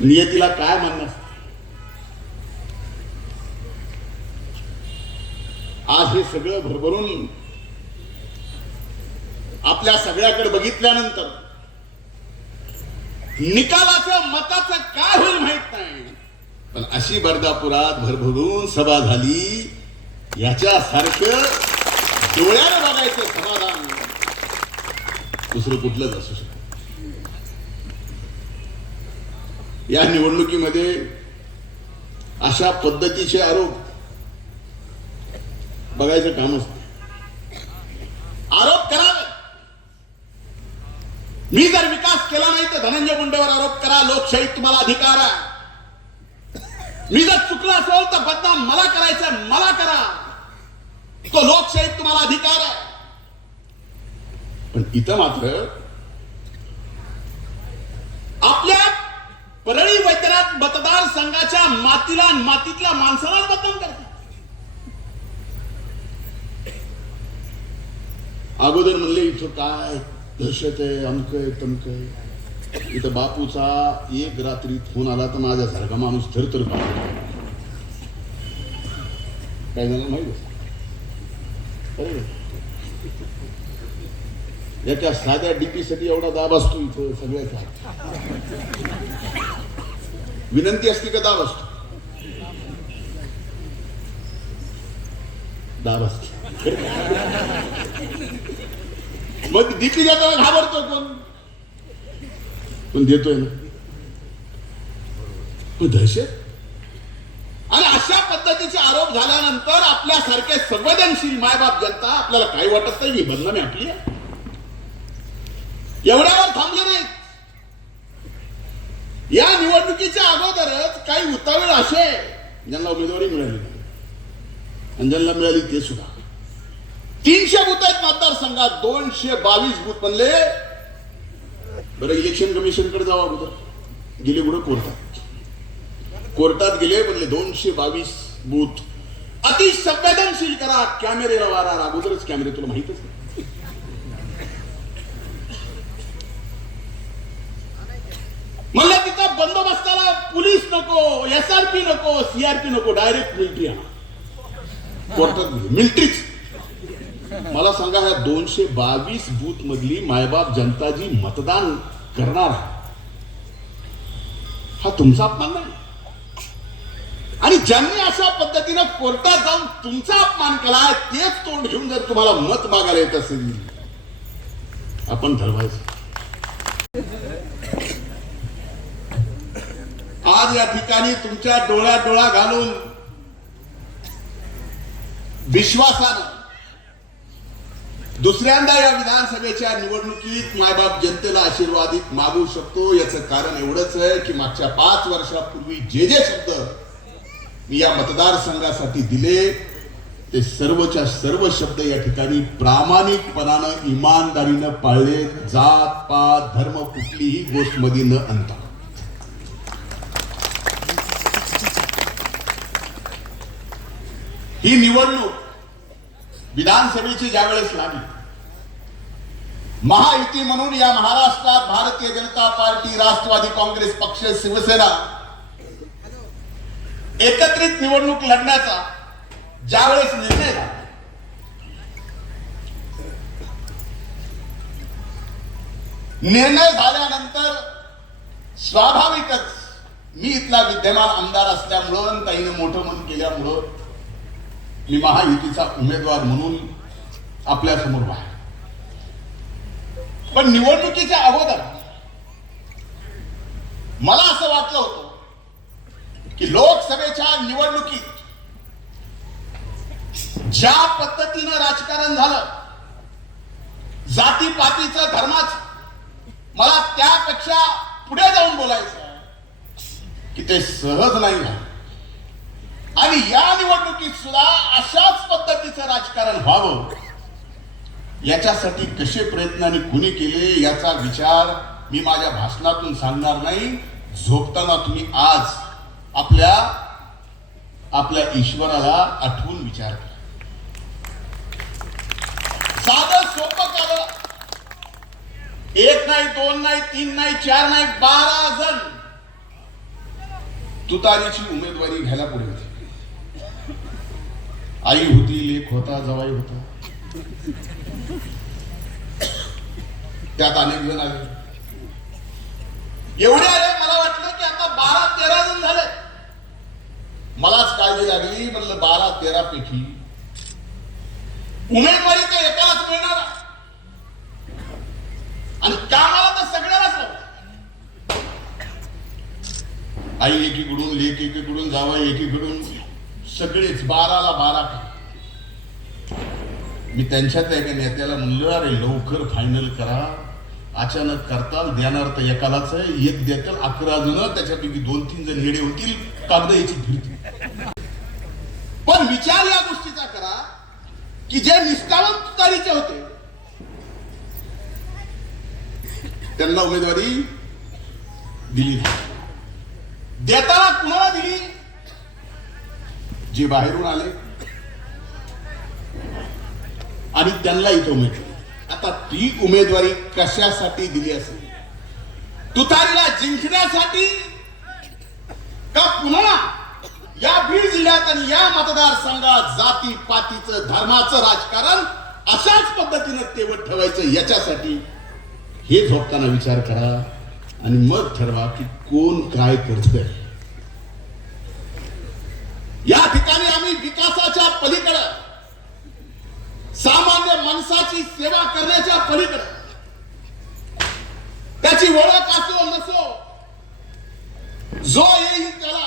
नियतीला काय म्हणणार. आज हे सगळं भरभरून आपल्या सगळ्याकडे बघितल्यानंतर निकालाचं मताचं काय होईल माहित नाही, पण अशी बर्दापुरात भरभरून सभा झाली याच्यासारखं डोळ्याने बघायचं समाधान दुसरं कुठलंच असू शकत. या निवडणुकीमध्ये अशा पद्धतीचे आरोप बघायचं कामच नाही. आरोप करावे. मी जर विकास केला नाही तर धनंजय मुंडेवर आरोप करा, लोकशाहीत तुम्हाला अधिकार आहे. मी जर चुकला असेल तर बदनाम मला करायचं, मला करा, तो लोकशाहीत तुम्हाला अधिकार आहे. पण इथं मात्र आपल्या परळी वैद्यनाथ मतदारसंघाच्या मातीला आणि मातीतल्या माणसाला बदनाम करतात. अगोदर म्हणले इथं काय दहशत आहे, अमक आहे, तमक आहे. इथं बापूचा एक रात्री फोन आला तर माझ्या सारखा माणूस थरथर काढला. काय झालं माहिती याच्या साध्या डीपी साठी एवढा दाब असतो इथं सगळ्याचा. विनंती असते का दाब असतो? दाब असतो. मग डीपी देतो घाबरतो कोण? पण देतोय ना. दहशत. आणि अशा पद्धतीचे आरोप झाल्यानंतर आपल्यासारखे संवेदनशील मायबाप जनता आपल्याला काही वाटत नाही ही बदनामी आपली आहे. एवढ्यावर थांबले नाहीत. या निवडणुकीच्या अगोदरच काही उतावीळ असे ज्यांना उमेदवारी मिळाली आणि ज्यांना मिळाली ते सुद्धा 300 बूथ आहेत मतदारसंघात, 222 बूथ म्हणले. बरं इलेक्शन कमिशन कडे जावा अगोदर. गेले कुठं? कोर्टात गेले, म्हणले 222 बूथ अतिसंवेदनशील करा, कॅमेरे लावा. अगोदरच कॅमेरे तुला माहितच नाही. म्हणलं तिथं बंदोबस्ताला पोलीस नको, SRP नको, CRP नको, डायरेक्ट मिलिटरी आणा. कोर्टात मिलिटरीच. मला सांगा ह्या 222 बूथ मधली मायबाप जनता जी मतदान करणार हा तुमचा अपमान नाही. आणि ज्यांनी अशा पद्धतीनं कोर्टात जाऊन तुमचा अपमान केला तेच तोंड घेऊन जर तुम्हाला मत मागायला येत असेल आपण ठरवायचं. आज या ठिकाणी तुमच्या डोळ्यात डोळा घालून विश्वासानं दुसऱ्यांदा या विधानसभेच्या निवडणुकीत मायबाप जनतेला आशीर्वादित मागू शकतो. याचं कारण एवढंच आहे की मागच्या 5 वर्षापूर्वी जे जे शब्द मी या मतदारसंघासाठी दिले ते सर्वच्या सर्व शब्द या ठिकाणी प्रामाणिकपणानं इमानदारीनं पाळले. जात पात धर्म कुठलीही गोष्ट मध्ये न आणता. ही निवडणूक विधानसभेची ज्यावेळेस लागली, महायुती म्हणून या महाराष्ट्रात भारतीय जनता पार्टी, राष्ट्रवादी काँग्रेस पक्ष, शिवसेना एकत्रित निवडणूक लढण्याचा ज्यावेळेस निर्णय झाला, निर्णय झाल्यानंतर स्वाभाविकच मी इथला विद्यमान आमदार असल्यामुळं, ताईनं मोठं मन केल्यामुळं मी महायुतीचा उमेदवार म्हणून आपल्या समोर आहे. पण निवडणुकीच्या अगोदर मला असं वाटलं होतं की लोकसभेच्या निवडणुकीत ज्या पद्धतीनं राजकारण झालं, जातीपातीचं, धर्माचं, मला त्यापेक्षा पुढे जाऊन बोलायचं की ते सहज नाही झालं. आणि या निवडणुकीत सुद्धा अशाच पद्धतीचं राजकारण व्हावं याच्यासाठी कसे प्रयत्न आणि कुणी केले याचा विचार मी माझ्या भाषणातून सांगणार नाही. झोपताना तुम्ही आज आपल्या ईश्वराला आठवून विचार करा. साधं सोपं केलं. 1 नाही, 2 नाही, 3 नाही, 4 नाही, 12 जण तुतारीची उमेदवारी घ्यायला पुढे होती. आई होती, लेक होता, जवाई होता, त्यात अनेक जण आले. एवढे आले मला वाटलं की आता 12-13 जण झाले. मलाच काळजी लागली. म्हणलं 12-13 पैकी उमेदवारी तर एकालाच मिळणार आणि कामाला तर सगळ्यालाच लावलं. आई एकीकडून, लेक एकीकडून, जावई एकीकडून, सगळेच 12ला 12 का. मी त्यांच्यात एका नेत्याला म्हणलं, अरे लवकर फायनल करा, अचानक करताल, देणार तर एकालाच आहे, एक देताल 11 जण, त्याच्यापैकी 2-3 जण हेडे होतील, कागद याची फिरतील. पण विचार या गोष्टीचा करा की जे निष्ठावंत तुतारीचे होते त्यांना उमेदवारी दिली नाही. देताना कुणाला दिली? जे बाहेरून आले आणि त्यांना इथं उमेदवारी. आता ती उमेदवारी कशासाठी दिली असेल? तुतारीला जिंकण्यासाठी का पुन्हा या बीड जिल्ह्यात आणि या मतदारसंघात जाती पातीचं धर्माचं राजकारण अशाच पद्धतीनं तेवत ठेवायचं याच्यासाठी? हे झोपताना विचार करा आणि मग ठरवा की कोण काय करतंय. या ठिकाणी आम्ही विकासाच्या पलीकडे, सामान्य माणसाची सेवा करण्याच्या पलीकडे, त्याची ओळख असो नसो, जो येईल त्याला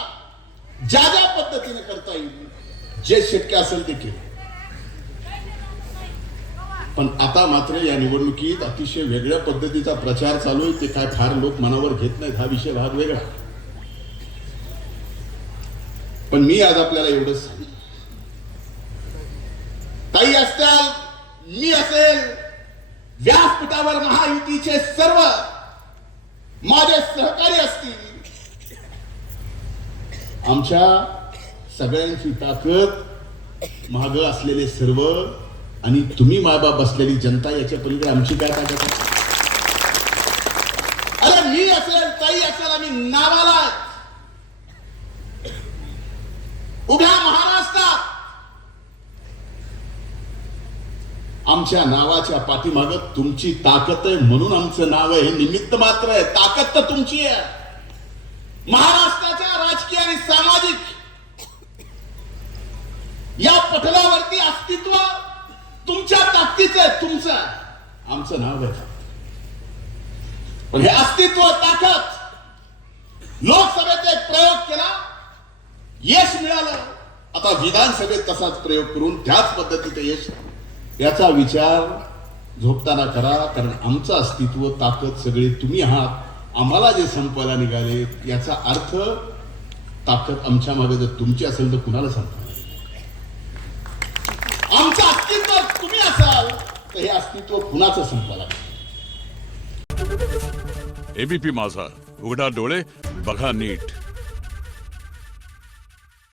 ज्या ज्या पद्धतीने करता येईल, जे शक्य असेल ते केलं. पण आता मात्र या निवडणुकीत अतिशय वेगळ्या पद्धतीचा प्रचार चालू आहे. ते काय फार लोक मनावर घेत नाहीत, हा विषय भाग वेगळा. पण मी आज आपल्याला एवढंच सांगेन, ताई असतील, मी असेल, व्यासपीठावर महायुतीचे सर्व माझे सहकारी असतील, आमच्या सगळ्यांची ताकद, माग असलेले सर्व आणि तुम्ही मायबाप बसलेली जनता, याच्या पलीकडे आमची काय ताकद आहे? अरे मी असेल, ताई असेल, आम्ही नावाला उभ्या महाराष्ट्रात आमच्या नावाच्या पाठीमाग तुमची ताकद आहे म्हणून आमचं नाव आहे. हे निमित्त मात्र आहे, ताकद तर तुमची आहे. महाराष्ट्राच्या राजकीय आणि सामाजिक या पटलावरती अस्तित्व तुमच्या ताकदीचं आहे, तुमचं आहे, आमचं नाव आहे. पण हे अस्तित्व, ताकद, लोकसभेत एक प्रयोग केला, यश मिळालं. आता विधानसभेत तसाच प्रयोग करून त्याच पद्धतीचं यश, याचा विचार झोपताना करा. कारण आमचं अस्तित्व, ताकद सगळे तुम्ही आहात. आम्हाला जे संपवायला निघाले याचा अर्थ ताकद आमच्या मागे जर तुमची असेल तर कुणाला संपवा? आमचं अस्तित्व तुम्ही असाल तर हे अस्तित्व कुणाचं संपवायला? एबीपी माझा, उघडा डोळे बघा नीट.